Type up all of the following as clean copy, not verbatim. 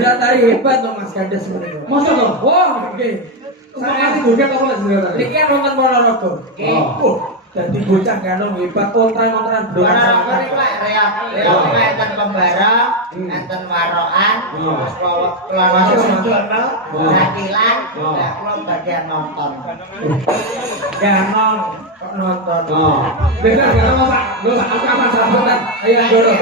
Jelatari hebat loh Mas Gandes sebenarnya. Masa toh? Wah, oke. Saya joget apa lek Jelatari? Iki kan nonton Ponorogo. Oh. Jadi bocah ganong hebat kontran-kontran Barang iki Pak reok enten pembara, enten warokan, terus kelana semono, rakilan, lah kula bagian nonton. ganong kok nonton. Beda gak Pak. Lho sak kapan sampean? Ayo Doro.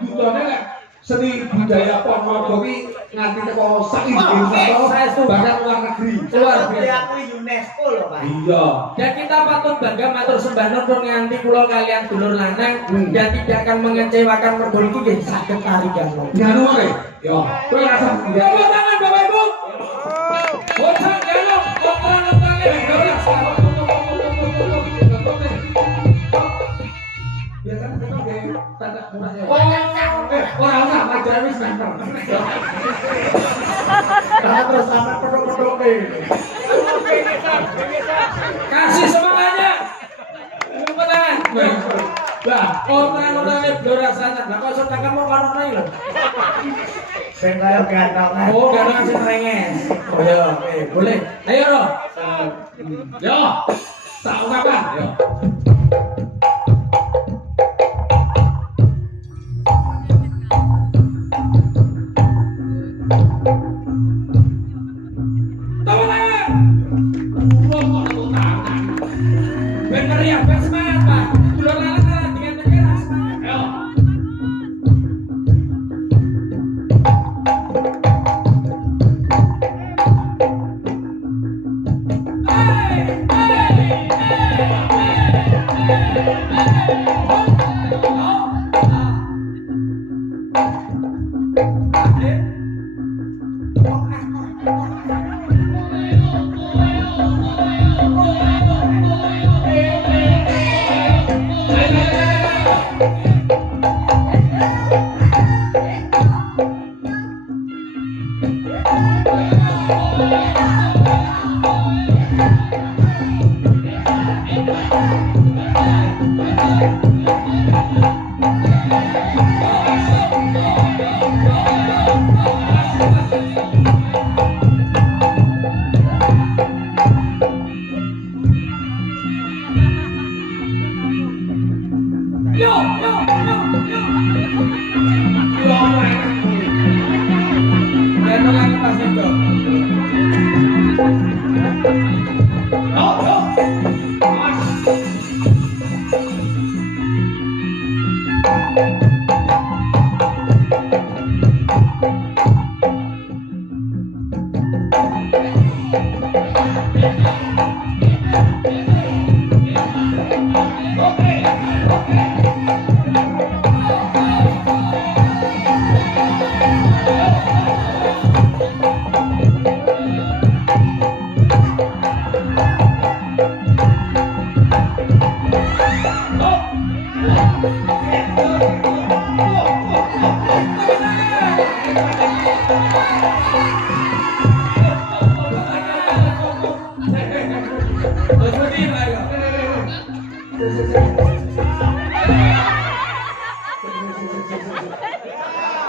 Budone lek seni budaya Ponorogo iki nganti teko sak Indonesia bahkan luar negeri. Luar biasa. Diakui UNESCO lho Pak. Iya. Dan kita patut bangga matur sembah nuwun nganti kula kalian dulur lanang dan tidak akan mengecewakan mergo iki nggih saged tari ganong. Nganu wae. Yo, kowe rasa Tepuk tangan Bapak Ibu. Bocah ganong kontran-kontrane Doras. biasanya kita kayak tanda kurangnya. Ora usah majalah wis member. Terus sampai pedok-pedoke. Kasih semangatnya. Tepuk tangan. Lah, kontran-kontrane Doras sana. Lah kok sok kamu karo nang lho. Ben kaya gantongan. Oh, ganong sing renges. Oh ya, oke, boleh. Ayo, Ro. Yo, tak ungkapkan. Yo. Tepuk tangan. Ben meriah, ben semangat, Pak. Dulur lanang dengan negara semangat. Yo.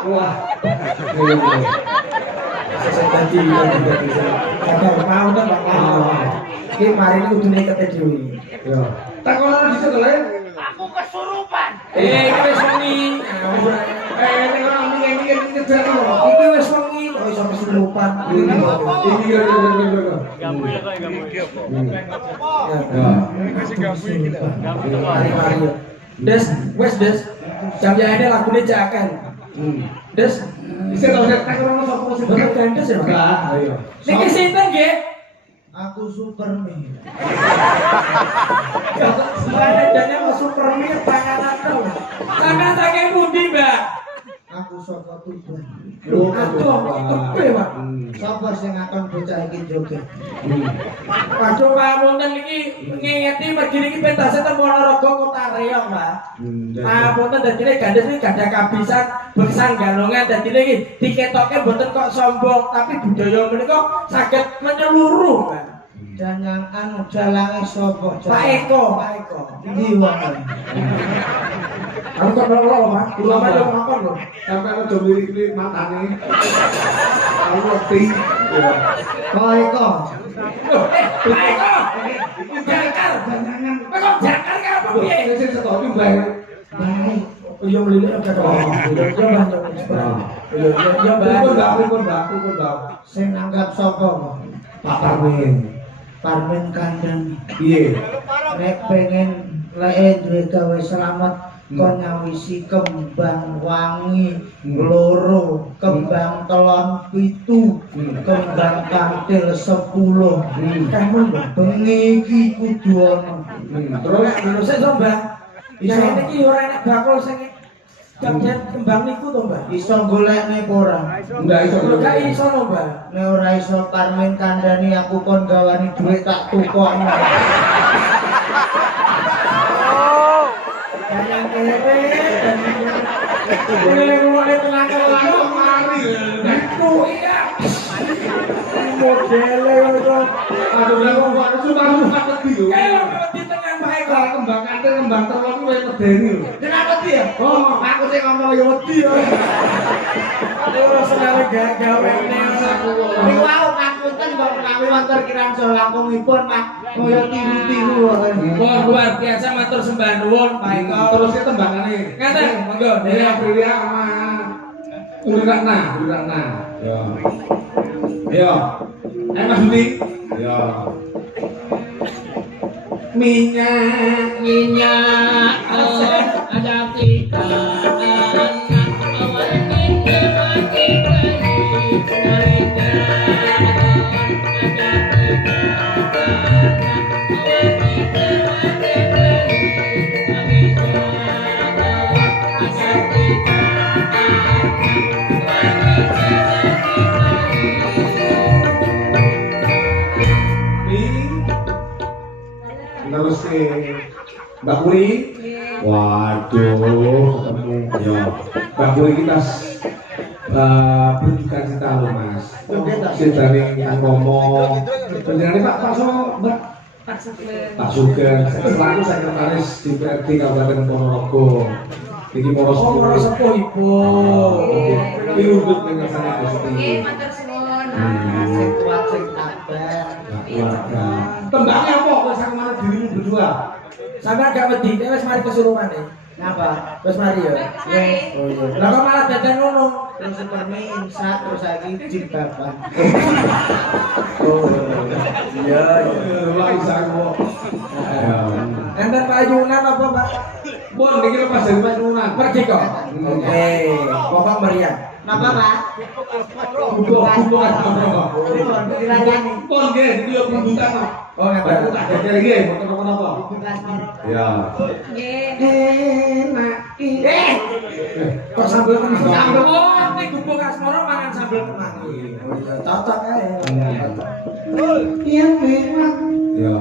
Wah, tadi bisa. Kabar mau kan Pak mau. Iki mari iki kudune kete dhewe. Yo. Tak kono dhisik to, Le. Aku kesurupan. Iki wis wengi. Nek ora mikir-mikir ngejar to. Iki wis wengi kok iso kesurupan. Ini kira-kira. Gamu ya kok gamu. Mari. Des, wes Des. Jam ini lagune jaken. Des, Bisa tau tak kono sapa sing Bapak Gandes ya, Pak? enggak. Ayo. Niki sinten nggih? Aku Superman. Sebenarnya jane mau Superman panganan dong. Sampeyan saking pundi, Mbak? Aku saka Tuban. Loh, Aduh, kepe, Pak. Sapa sing akan bocah iki joget? Waduh, Pak, wonten iki ngingeti mergi niki pentasé ten Ponorogo Kota Reog, Pak. Punten dadine Gandes iki gadah kabisan beksang galongan dadine iki diketoke mboten kok sombong, tapi budaya menika saged menyeluruh, Pak. Dan yang anu dalange sapa? Pak Eko, Pak Eko. Ndi wae. Aku kok nolok Mas. Kulo mah yo ngakon lho. Sampai aja mirip-mirip matane. Aku ngerti. Koi kok. Baik kok. Jakar jangan. Kok jakar ka apa piye? Sing setok iki bae. Baik. Yo mlilik oke to. Yo banyak. Yo Pripun, Mbak? Sing nanggap sapa? Pak Parmin. Parmen kandhani. Piye? Nek pengen lek duwe gawe selamat kon nyawisi kembang wangi loro, kembang telon 7, kembang kantil 10. Kamu bengi iki kudu ana. Terus sik to, Mbak. Iso iki ora enak bakul sing Jamjan kembang niku to, Mbak. Iso golekne apa ora? Enggak iso. Lho gak iso lho, Mbak. Nek ora iso Parmen kandhani aku kon gawani dhuwit tak tukokno. Yang kere. Ini ngomongin tenaga lalu mari. itu iya modelnya itu Aduh, lah kok sumpah wedi lho. kalau di tengah baik Kalau kembang kantil kembang telon kuwi medeni lho. Kenapa dia? Oh, Aku sih ngomong ya wedi ya. aduh saudara gawe Ini wow, ngapunten kok kami wonten kirang langkungipun Mas. Kaya tiru-tiru. wah luar biasa matur sembah nuwun Pak Eko Terus ke tembangane. ngaten monggo Dari Aprilia sama Ulirakna. Ya. Ayo. Mas Budi. Ya. Minyak ada kita Terus ke Mbak Puri. Waduh, ketemu. Ya. Mbak Puri kita berduka cita loh Mas. Sedane yang ngomong. Beneran Pak Sono, Mbak. Pak Sugeng, selaku sekretaris DPRD Kabupaten Ponorogo. Iki oh moro sepuh ibu Ini untuk pengesahan positif. Sing kuat sing tabar. Keluarga. Tembaknya apa? Kau sama mana dirimu berdua? sampai gak wedi wis mari kesurupan nih Napa? wis mari ya Wes. oh iya lah kok malah dadan ngono Terus seperti insat terus lagi jilbaban. oh iya Lah bisa kok. enten payunan apa Pak Bon, niki lepas dari Mas pergi kok oke pokok meriah Napa Pak? Butuh kan. Pripun dilayani? Kon nggih, iki yo pembukaan. oh Bapak ngeten tak geger nggih, motor apa? Ya. Enak iki. kok sambel kemangi Sambel. oh ini gubuk asmoro mangan sambel kemangi oh iya cocok ae Yang lewat, Ya.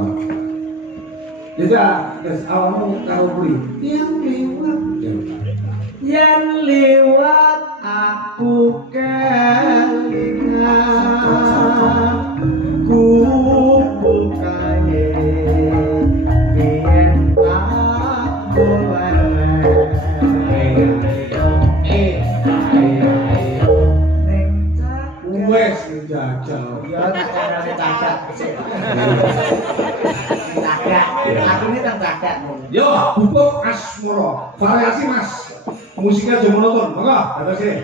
Jadi, guys, awalmu karo Puri. yang lewat, Ya. yang lewat aku kelingan. Ku bukaye biyen tak boleh. Ning Wes njajal. ya tak kenal tadak. Tadak. Aku ini teng tadak. Yo, bubuk asmoro. Variasi Mas. Musiknya aja monoton. Monggo, terus sih.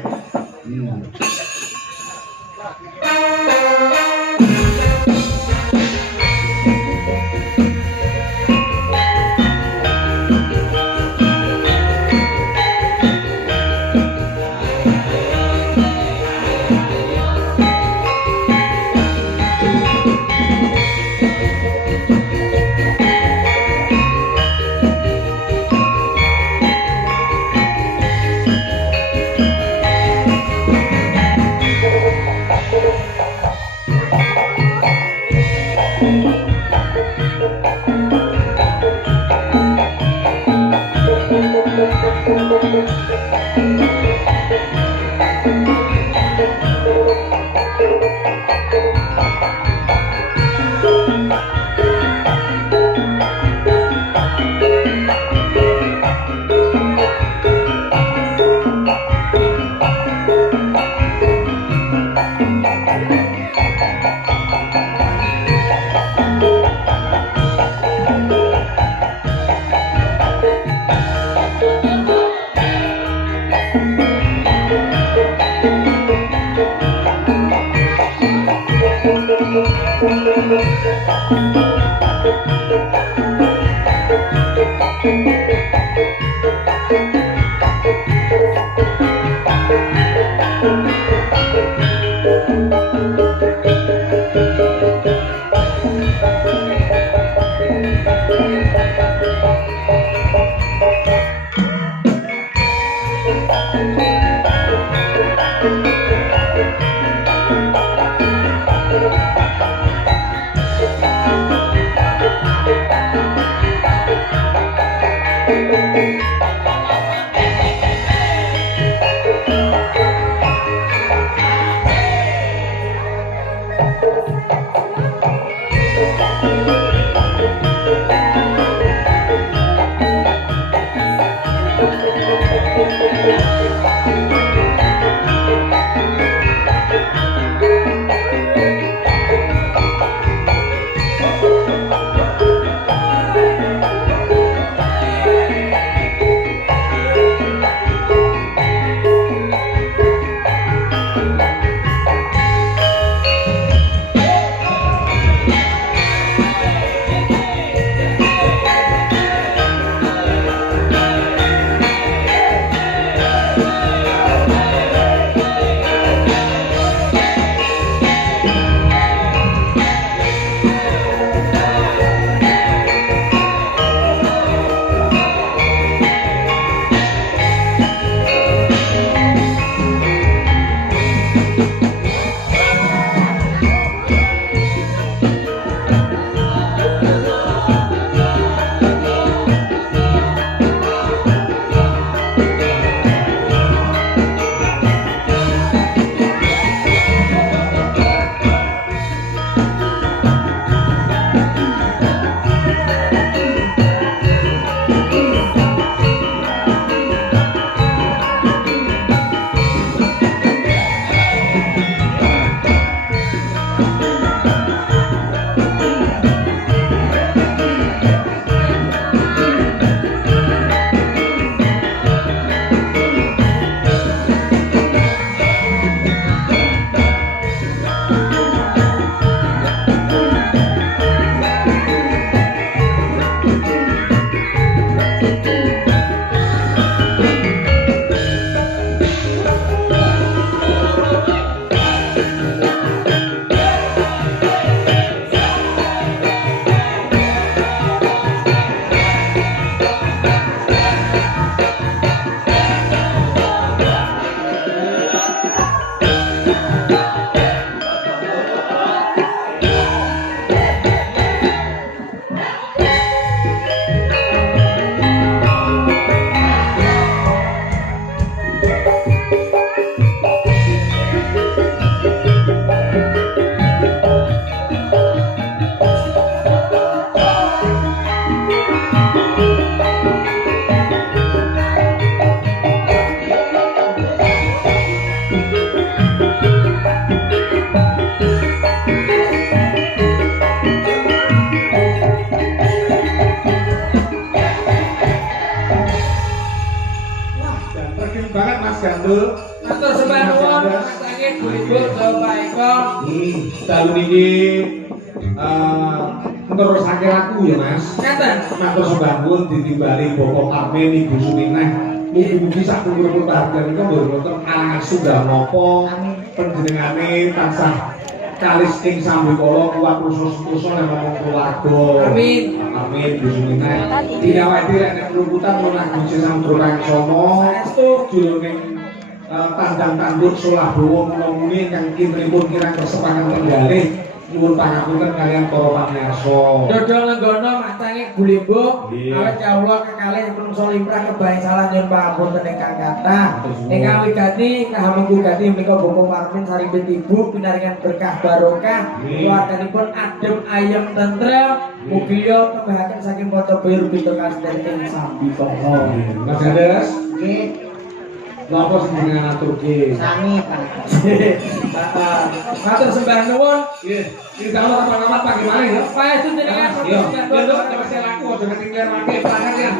Gandul. Matur sembah nuwun masake ibu Bapak Eko. Tahun ini nerusake laku ya Mas. Ngaten. Matur sembah nuwun ditimbali Bapak Parmen Ibu Suminah. Mugi-mugi sak pungkur hargan iku mboten alangan sundal napa panjenengane tansah kalis ing sambikala kuat usus-usus lan ngomong keluarga. Amin. Amin Bu Suminah. Dinawati lek nek peluputan menak Gusti Samudra Somo. Saestu Jroning tandang tanduk solah dawa menawi ingkang kinripun kirang kesepakan tenggalih nyuwun pangapunten kaliyan para pamirsa. dodol nggono matange Bulimbo awet kawula kekalih menungso limrah kebaing salah nyuwun pangapunten ingkang kathah. Ingkang wigati kahamugu gati menika Bapak Parmin saripit Ibu pinaringan berkah barokah keluarganipun adem ayem tentrem mugi tambahaken saking paca biru pitukas ing sambikala. Mas Gandes, Nggih, napa sing jenengan aturke? sami Pak. Matur sembah nuwun. Nggih, kita rapat-rapat pagi malih ya. Paestu jenengan Yo, sembah nuwun. yo, laku aja ketinggalan mangke, pangan ya.